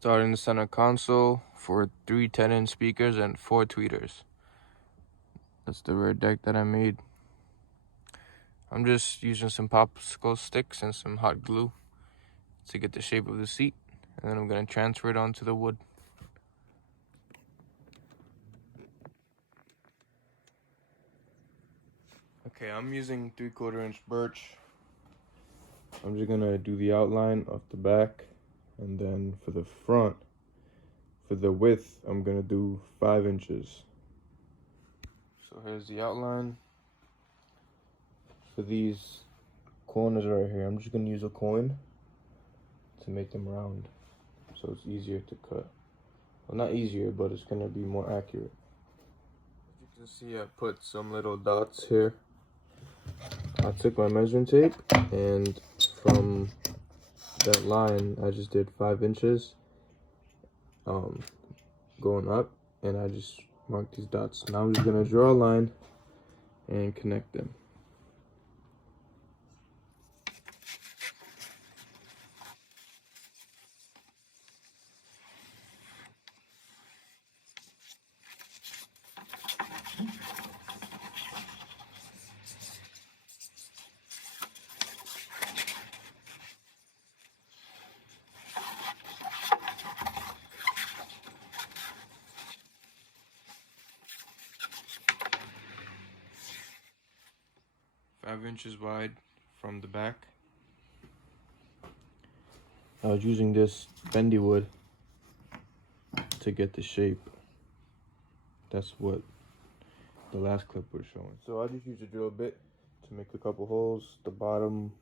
Starting the center console for 3 10-inch speakers and 4 tweeters. That's the rear deck that I made. I'm just using some popsicle sticks and some hot glue to get the shape of the seat, and then I'm going to transfer it onto the wood. Okay, I'm using 3/4 inch birch. I'm just going to do the outline of the back, and then for the front, for the width, I'm going to do 5 inches. So here's the outline. For these corners right here, I'm just going to use a coin to make them round, so it's easier to cut. Well, not easier, but it's going to be more accurate. As you can see, I put some little dots here. I took my measuring tape, and from that line, I just did 5 inches going up, and I just marked these dots. Now I'm just going to draw a line and connect them. Five inches wide from the back. I was using this bendy wood to get the shape. That's what the last clip was showing. So I just used a drill bit to make a couple holes, the bottom,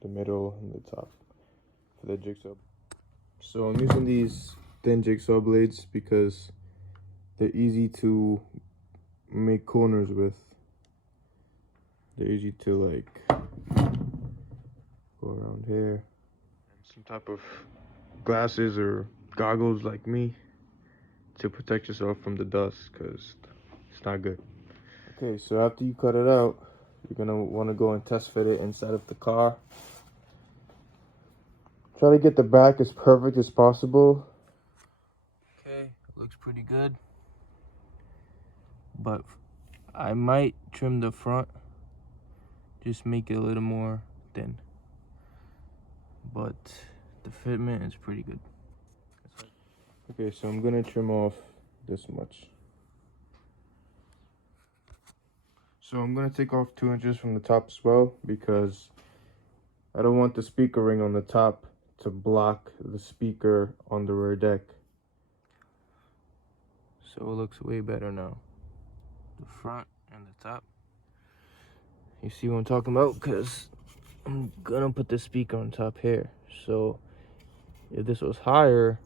the middle, and the top for the jigsaw. So I'm using these thin jigsaw blades because they're easy to make corners with. They're easy to like go around here. And some type of glasses or goggles like me to protect yourself from the dust, because it's not good. Okay, so after you cut it out, you're gonna want to go and test fit it inside of the car. Try to get the back as perfect as possible. Okay, looks pretty good, but I might trim the front, just make it a little more thin, but the fitment is pretty good. Okay, so I'm gonna trim off this much. So I'm gonna take off 2 inches from the top as well, because I don't want the speaker ring on the top to block the speaker on the rear deck. So it looks way better now. The front and the top. You see what I'm talking about? Because I'm gonna put the speaker on top here. So if this was higher,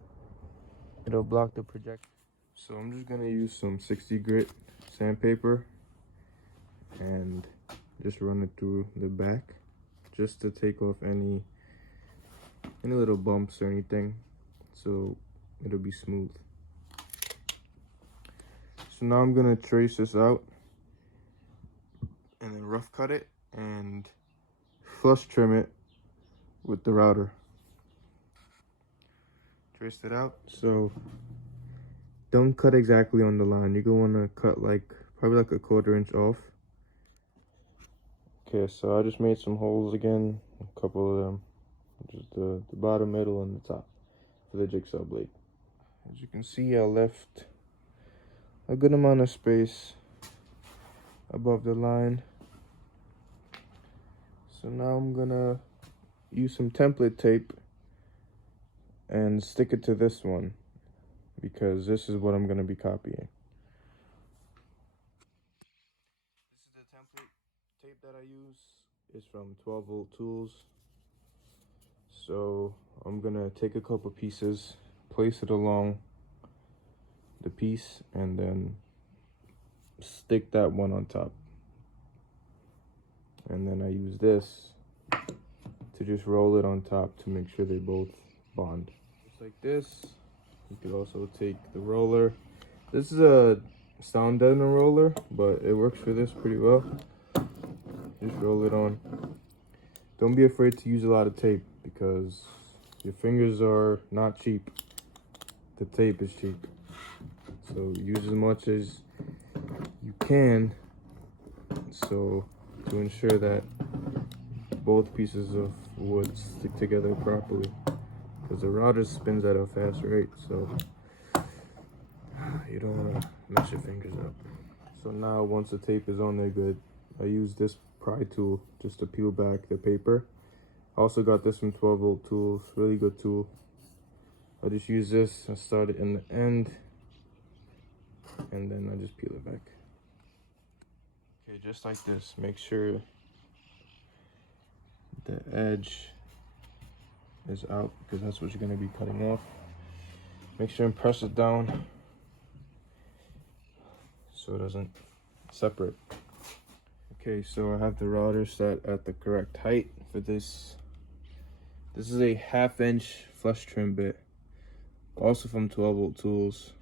it'll block the projector. So I'm just gonna use some 60 grit sandpaper and just run it through the back, just to take off any little bumps or anything, so it'll be smooth. So now I'm gonna trace this out and then rough cut it and flush trim it with the router. Trace it out, so don't cut exactly on the line. You're gonna wanna cut like probably like a 1/4 inch off. Okay, so I just made some holes again, a couple of them, just the bottom, middle, and the top for the jigsaw blade. As you can see, I left a good amount of space above the line. So now I'm gonna use some template tape and stick it to this one, because this is what I'm gonna be copying. This is the template tape that I use. It's from 12-volt tools. So I'm gonna take a couple pieces, place it along the piece, and then stick that one on top. And then I use this to just roll it on top to make sure they both bond. Just like this. You could also take the roller. This is a sound deadener roller, but it works for this pretty well. Just roll it on. Don't be afraid to use a lot of tape, because your fingers are not cheap. the tape is cheap. So use as much as you can, so to ensure that both pieces of wood stick together properly, because the router spins at a fast rate, so you don't want to mess your fingers up. So now once the tape is on there good, I use this pry tool just to peel back the paper. I also got this from 12 volt tools, really good tool. I just use this and start it in the end, and then I just peel it back. Okay, just like this. Make sure the edge is out, because that's what you're going to be cutting off. Make sure and press it down so it doesn't separate. Okay, so I have the router set at the correct height for this. This is a 1/2 inch flush trim bit, also from 12 volt tools.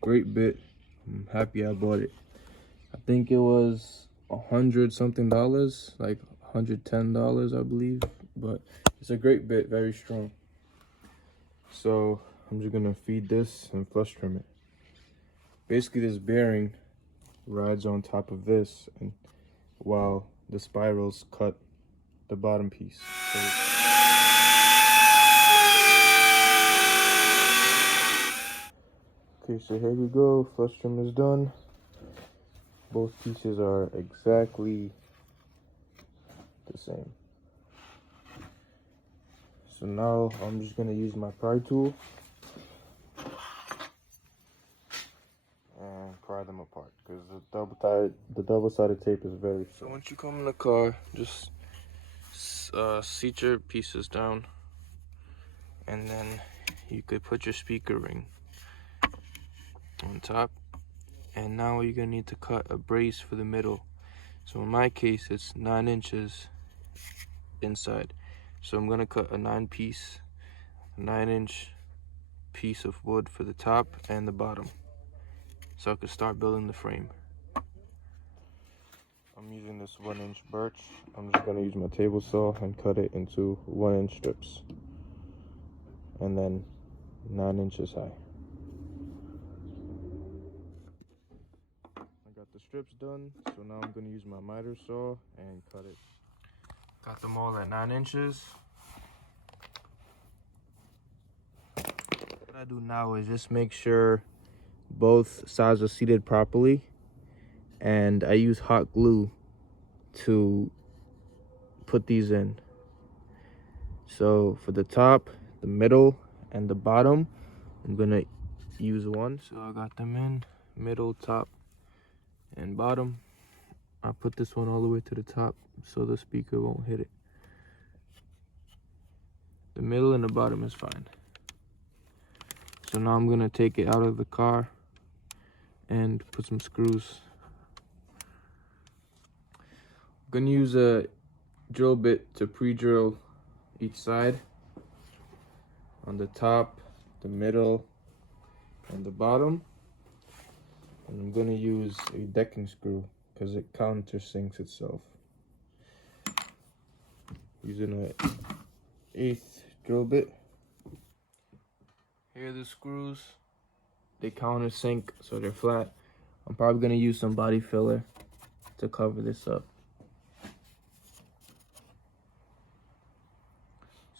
Great bit. I'm happy I bought it. I think it was $100 something, like $110 I believe, but it's a great bit, very strong. So I'm just gonna feed this and flush trim it. Basically this bearing rides on top of this, and while the spirals cut the bottom piece. Okay, so here we go. Flush trim is done. Both pieces are exactly the same. So now I'm just gonna use my pry tool and pry them apart, because the double-sided tape is very strong. So once you come in the car, just seat your pieces down, and then you could put your speaker ring on top. And now you're gonna need to cut a brace for the middle. So in my case, it's 9 inches inside. So I'm gonna cut a 9-inch piece of wood for the top and the bottom, so I could start building the frame. I'm using this 1-inch birch. I'm just gonna use my table saw and cut it into 1-inch strips, and then 9 inches high. The strips done, so now I'm going to use my miter saw and cut it. Got them all at 9 inches. What I do now is just make sure both sides are seated properly, and I use hot glue to put these in. So for the top, the middle, and the bottom, I'm going to use one. So I got them in, middle, top, and bottom. I put this one all the way to the top so the speaker won't hit it. The middle and the bottom is fine. So now I'm gonna take it out of the car and put some screws. I'm gonna use a drill bit to pre-drill each side on the top, the middle, and the bottom. And I'm gonna use a decking screw because it countersinks itself. Using an 1/8 drill bit. Here are the screws. They countersink, so they're flat. I'm probably gonna use some body filler to cover this up.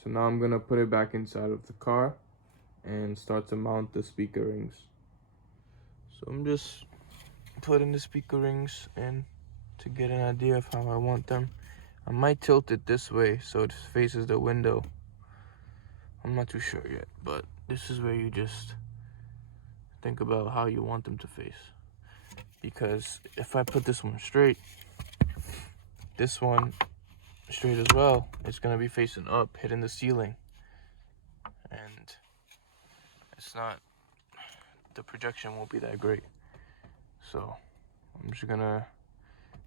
So now I'm gonna put it back inside of the car and start to mount the speaker rings. So I'm just putting the speaker rings in to get an idea of how I want them. I might tilt it this way so it faces the window. I'm not too sure yet, but this is where you just think about how you want them to face. Because if I put this one straight, this one straight as well, it's gonna be facing up, hitting the ceiling. And it's not, the projection won't be that great. So I'm just gonna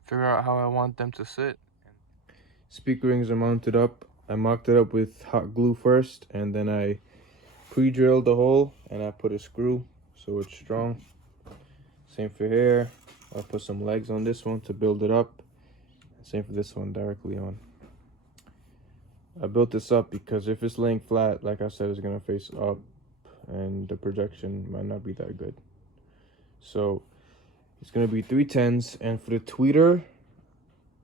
figure out how I want them to sit. Speaker rings are mounted up. I mocked it up with hot glue first, and then I pre-drilled the hole and I put a screw so it's strong. Same for here. I put some legs on this one to build it up. Same for this one, directly on. I built this up because if it's laying flat, like I said, it's gonna face up and the projection might not be that good. So it's gonna be 310s, and for the tweeter,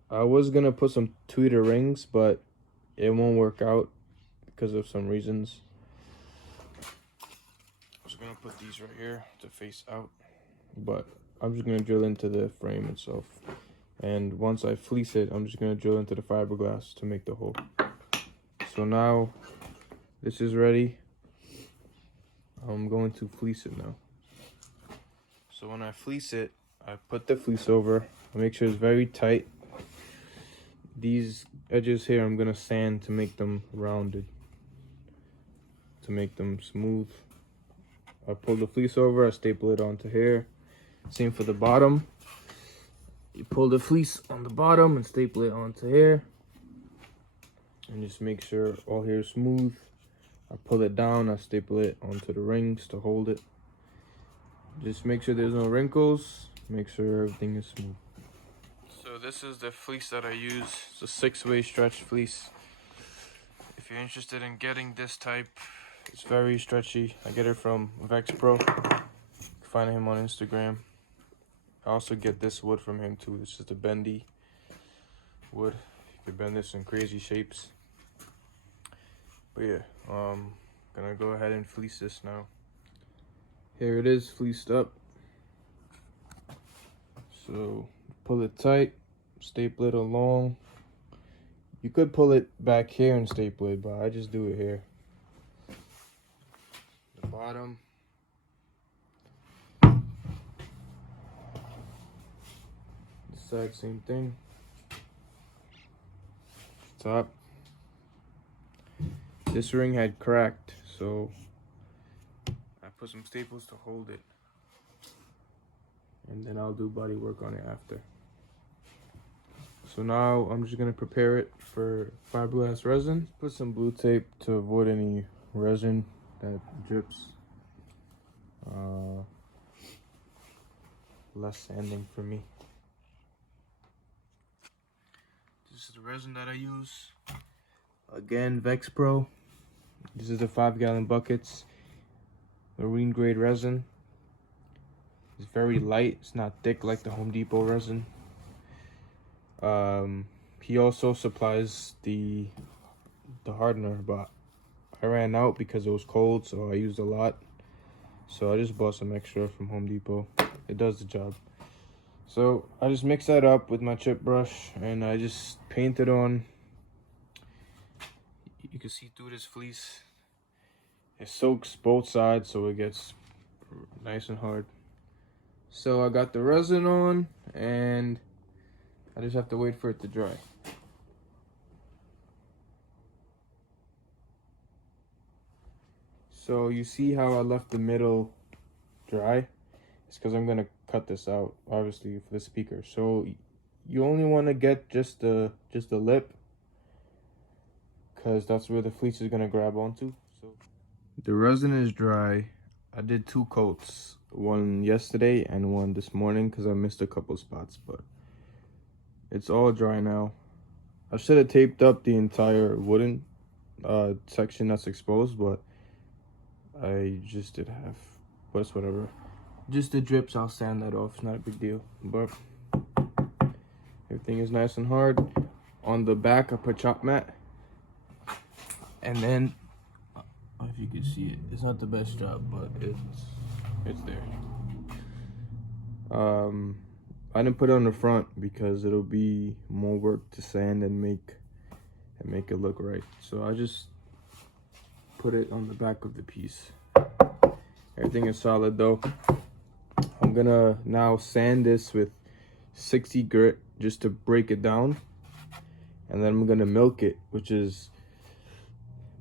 I was gonna put some tweeter rings, but it won't work out because of some reasons. I'm just gonna put these right here to face out, but I'm just gonna drill into the frame itself. And once I fleece it, I'm just gonna drill into the fiberglass to make the hole. So now this is ready. I'm going to fleece it now. So when I fleece it, I put the fleece over. I make sure it's very tight. These edges here, I'm gonna sand to make them rounded, to make them smooth. I pull the fleece over, I staple it onto here. Same for the bottom. You pull the fleece on the bottom and staple it onto here. And just make sure all here is smooth. I pull it down, I staple it onto the rings to hold it. Just make sure there's no wrinkles, make sure everything is smooth. So this is the fleece that I use. It's a 6-way stretch fleece. If you're interested in getting this type, it's very stretchy. I get it from Vex Pro. You can find him on Instagram. I also get this wood from him too. This is the bendy wood. You can bend this in crazy shapes. But yeah, gonna go ahead and fleece this now. Here it is, fleeced up. So pull it tight, staple it along. You could pull it back here and staple it, but I just do it here. The bottom. This side, same thing. Top. This ring had cracked, so I put some staples to hold it. And then I'll do body work on it after. So now I'm just gonna prepare it for fiberglass resin. Put some blue tape to avoid any resin that drips. Less sanding for me. This is the resin that I use. Again, Vex Pro. This is the 5-gallon buckets. Marine grade resin. It's very light. It's not thick like the Home Depot resin. He also supplies the hardener, but I ran out because it was cold, so I used a lot. So I just bought some extra from Home Depot. It does the job. So I just mix that up with my chip brush and I just paint it on. You can see through this fleece. It soaks both sides so it gets nice and hard. So I got the resin on and I just have to wait for it to dry. So you see how I left the middle dry? It's because I'm gonna cut this out, obviously, for the speaker. So you only want to get just the lip, because that's where the fleece is gonna grab onto. So the resin is dry. I did 2 coats, one yesterday and one this morning because I missed a couple spots, but it's all dry now. I should have taped up the entire wooden section that's exposed, but I just did half. But it's whatever. Just the drips, I'll sand that off. It's not a big deal. But everything is nice and hard. On the back, I put chop mat. And then, if you can see it, it's not the best job, but it's there. I didn't put it on the front because it'll be more work to sand and make it look right. So I just put it on the back of the piece. Everything is solid though. I'm gonna now sand this with 60 grit just to break it down, and then I'm gonna milk it, which is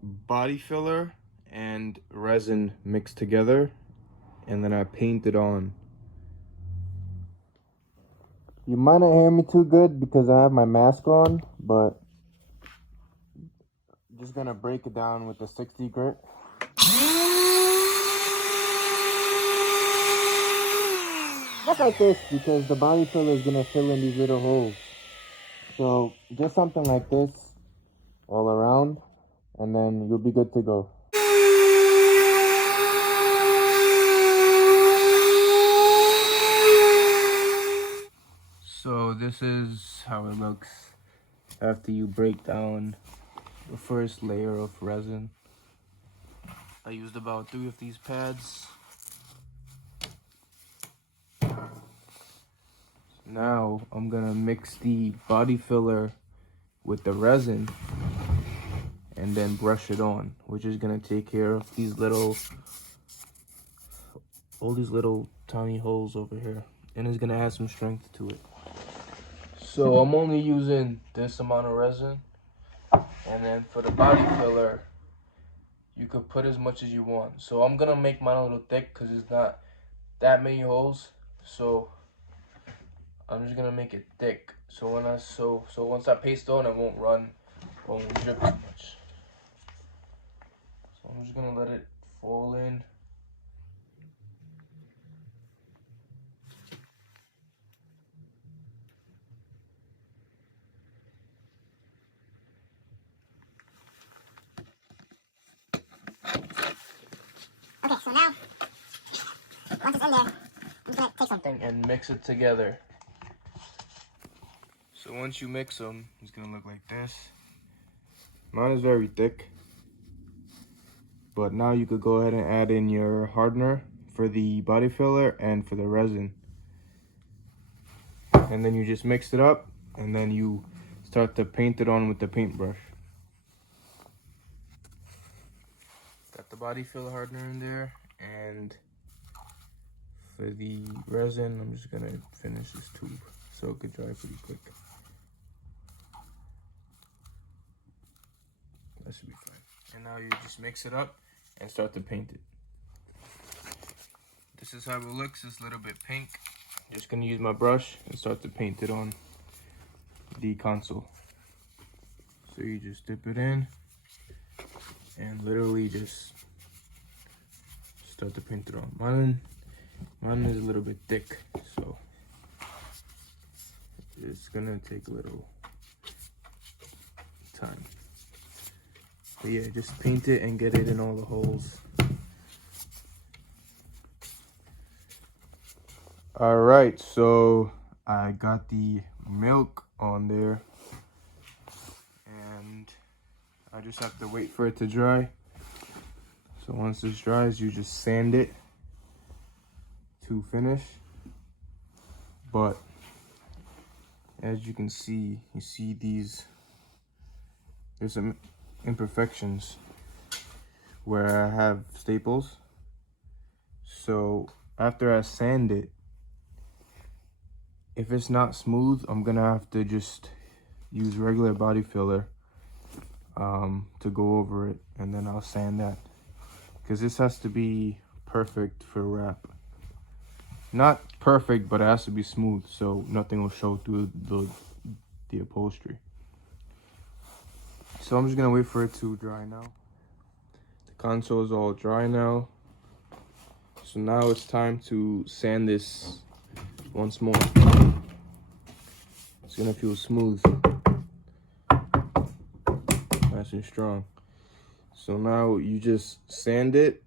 body filler and resin mixed together, and then I paint it on. You might not hear me too good because I have my mask on, but I'm just gonna break it down with the 60 grit. Just like this, because the body filler is gonna fill in these little holes. So just something like this all around, and then you'll be good to go. this is how it looks after you break down the first layer of resin. I used about 3 of these pads. Now I'm gonna mix the body filler with the resin and then brush it on, which is gonna take care of these little, all these little tiny holes over here, and it's gonna add some strength to it. So I'm only using this amount of resin, and then for the body filler, you could put as much as you want. So I'm gonna make mine a little thick because it's not that many holes. So I'm just gonna make it thick. So once I paste on, it won't drip too much. So I'm just gonna let it fall in. Okay, so now, once it's in there, I'm just gonna take something and mix it together. So once you mix them, it's gonna look like this. Mine is very thick, but now you could go ahead and add in your hardener for the body filler and for the resin. And then you just mix it up, and then you start to paint it on with the paintbrush. Got the body filler hardener in there, and for the resin, I'm just gonna finish this tube so it could dry pretty quick. That should be fine. And now you just mix it up and start to paint it. This is how it looks. It's a little bit pink. Just gonna use my brush and start to paint it on the console. So you just dip it in and literally just start to paint it on. Mine is a little bit thick, so it's gonna take a little time. But yeah, just paint it and get it in all the holes. All right, so I got the milk on there, and I just have to wait for it to dry. So once this dries, you just sand it to finish. But as you can see, there's some imperfections where I have staples. So after I sand it, if it's not smooth, I'm gonna have to just use regular body filler to go over it, and then I'll sand that, because this has to be perfect for wrap. Not perfect, but it has to be smooth so nothing will show through the upholstery. So I'm just gonna wait for it to dry now. The console is all dry now. So now it's time to sand this once more. It's gonna feel smooth, nice and strong. So now you just sand it.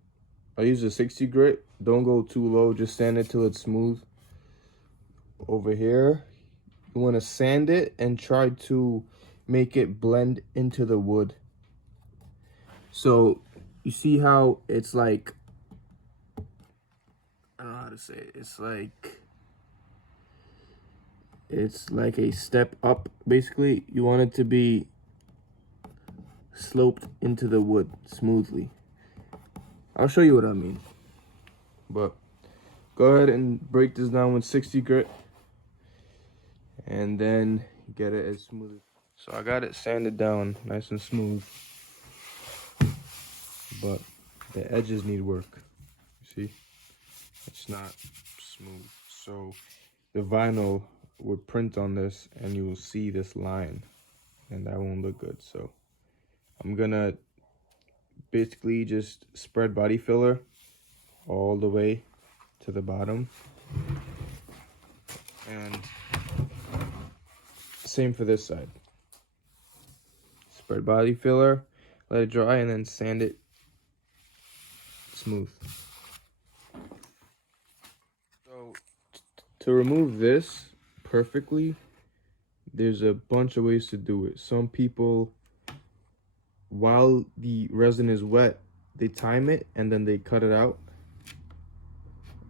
I use a 60 grit. Don't go too low, just sand it till it's smooth. Over here, you wanna sand it and try to make it blend into the wood. So you see how it's like, I don't know how to say it. It's like a step up, basically. You want it to be sloped into the wood smoothly. I'll show you what I mean. But go ahead and break this down with 60 grit, and then get it as smooth. So I got it sanded down nice and smooth, but the edges need work. See, it's not smooth. So the vinyl would print on this, and you will see this line, and that won't look good. So I'm gonna basically just spread body filler all the way to the bottom, and same for this side. Spread body filler, let it dry, and then sand it smooth. So to remove this perfectly, there's a bunch of ways to do it. Some people, while the resin is wet, they time it and then they cut it out.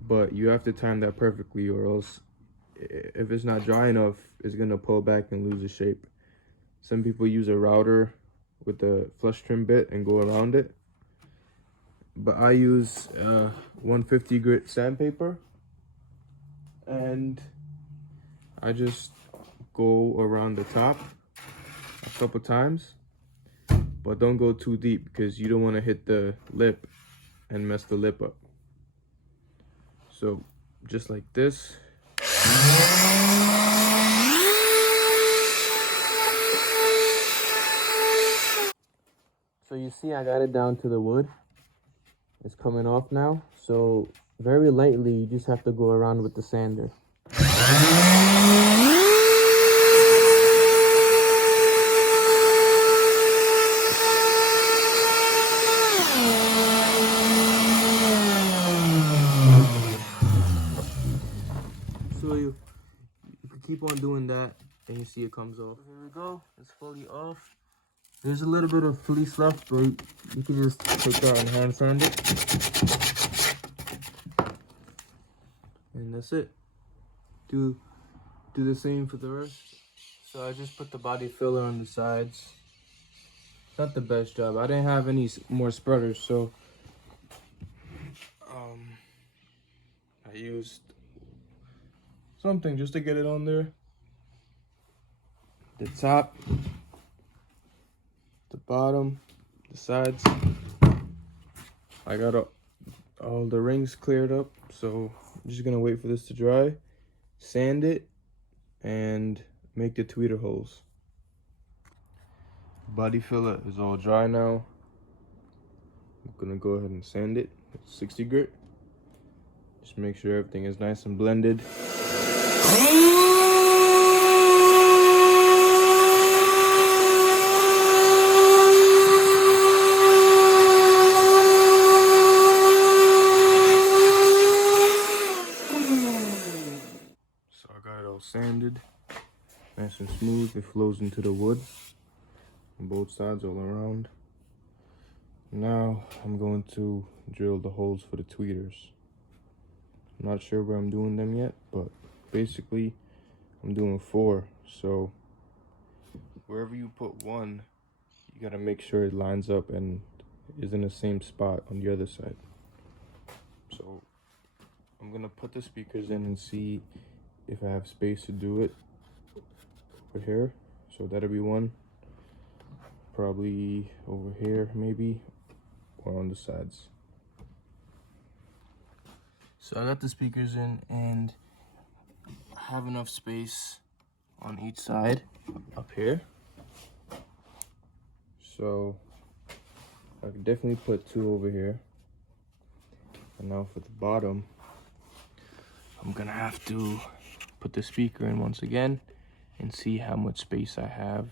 But you have to time that perfectly, or else if it's not dry enough, it's gonna pull back and lose the shape. Some people use a router with a flush trim bit and go around it. But I use 150 grit sandpaper, and I just go around the top a couple times, but don't go too deep because you don't want to hit the lip and mess the lip up. So just like this. So you see I got it down to the wood. It's coming off now. So very lightly, you just have to go around with the sander. So you keep on doing that, and you see it comes off. Here we go. It's fully off. There's a little bit of fleece left, but you can just take that and hand sand it. And that's it. Do the same for the rest. So I just put the body filler on the sides. Not the best job. I didn't have any more spreaders, so I used something just to get it on there. The top, the bottom, the sides. I got all the rings cleared up, so I'm just gonna wait for this to dry, sand it, and make the tweeter holes. Body filler is all dry now. I'm gonna go ahead and sand it with 60 grit. Just make sure everything is nice and blended. So I got it all sanded, nice and smooth. It flows into the wood on both sides all around. Now I'm going to drill the holes for the tweeters. I'm not sure where I'm doing them yet, but basically I'm doing 4. So wherever you put one, you gotta make sure it lines up and is in the same spot on the other side. So I'm gonna put the speakers in and see if I have space to do it over here. So that'll be one, probably over here maybe, or on the sides. So I got the speakers in, and I have enough space on each side up here. So I could definitely put 2 over here. And now for the bottom, I'm gonna have to put the speaker in once again and see how much space I have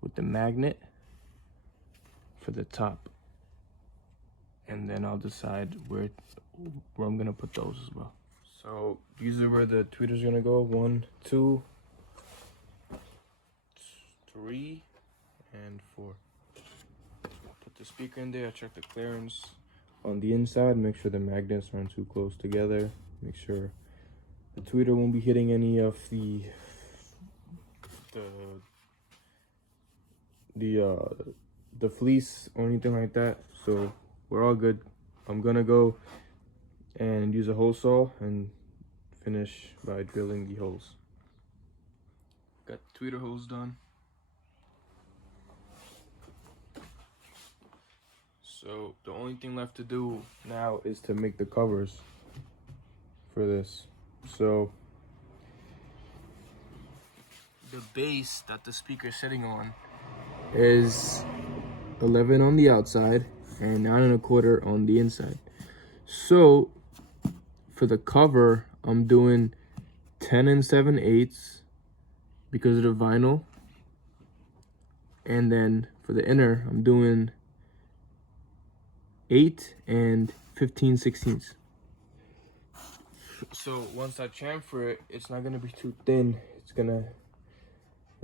with the magnet for the top. And then I'll decide where I'm gonna put those as well. So these are where the tweeter's gonna go. 1, 2, 3, and 4. Put the speaker in there. I check the clearance on the inside, make sure the magnets aren't too close together, make sure the tweeter won't be hitting any of the fleece or anything like that. So we're all good. I'm gonna go and use a hole saw and finish by drilling the holes. Got the tweeter holes done. So the only thing left to do now is to make the covers for this. So the base that the speaker is sitting on is 11 on the outside and 9 1/4 on the inside. So for the cover, I'm doing 10 7/8 because of the vinyl. And then for the inner, I'm doing 8 15/16. So once I chamfer it, it's not gonna be too thin. It's gonna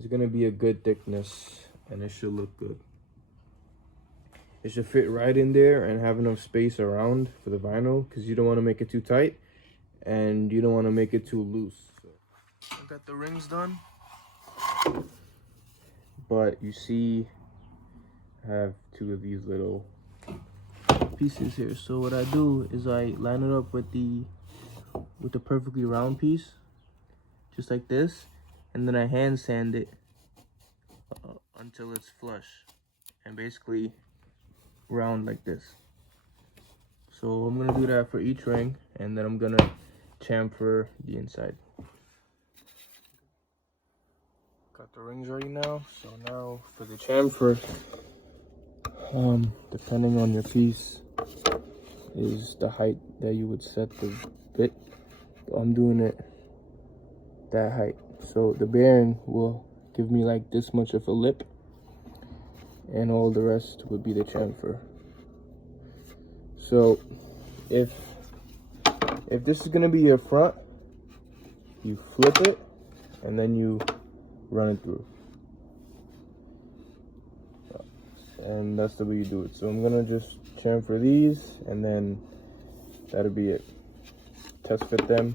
It's gonna be a good thickness and it should look good. It should fit right in there and have enough space around for the vinyl, because you don't want to make it too tight and you don't want to make it too loose. So I got the rings done, but you see I have two of these little pieces here. So what I do is I line it up with the perfectly round piece, just like this, and then I hand sand it until it's flush and basically round like this. So I'm gonna do that for each ring, and then I'm gonna chamfer the inside. Got the rings ready now. So now for the chamfer, depending on your piece is the height that you would set the bit. I'm doing it that height, so the bearing will give me like this much of a lip, and all the rest would be the chamfer. So if this is gonna be your front, you flip it and then you run it through, and that's the way you do it. So I'm gonna just chamfer these, and then that'll be it. Test fit them.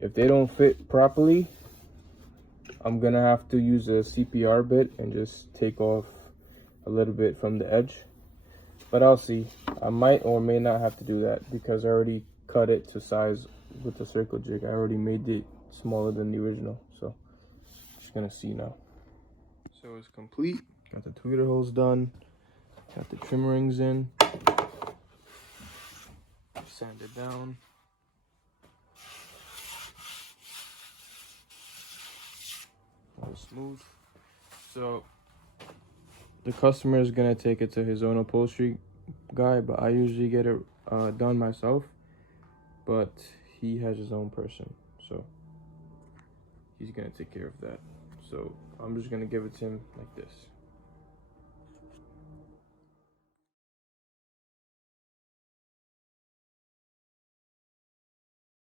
If they don't fit properly, I'm gonna have to use a CPR bit and just take off a little bit from the edge, but I'll see. I might or may not have to do that because I already cut it to size with the circle jig. I already made it smaller than the original, so just gonna see now. So it's complete. Got the tweeter holes done, got the trim rings in, sand it down. All smooth. So the customer is gonna take it to his own upholstery guy, but I usually get it done myself, but he has his own person, so he's gonna take care of that. So I'm just gonna give it to him like this.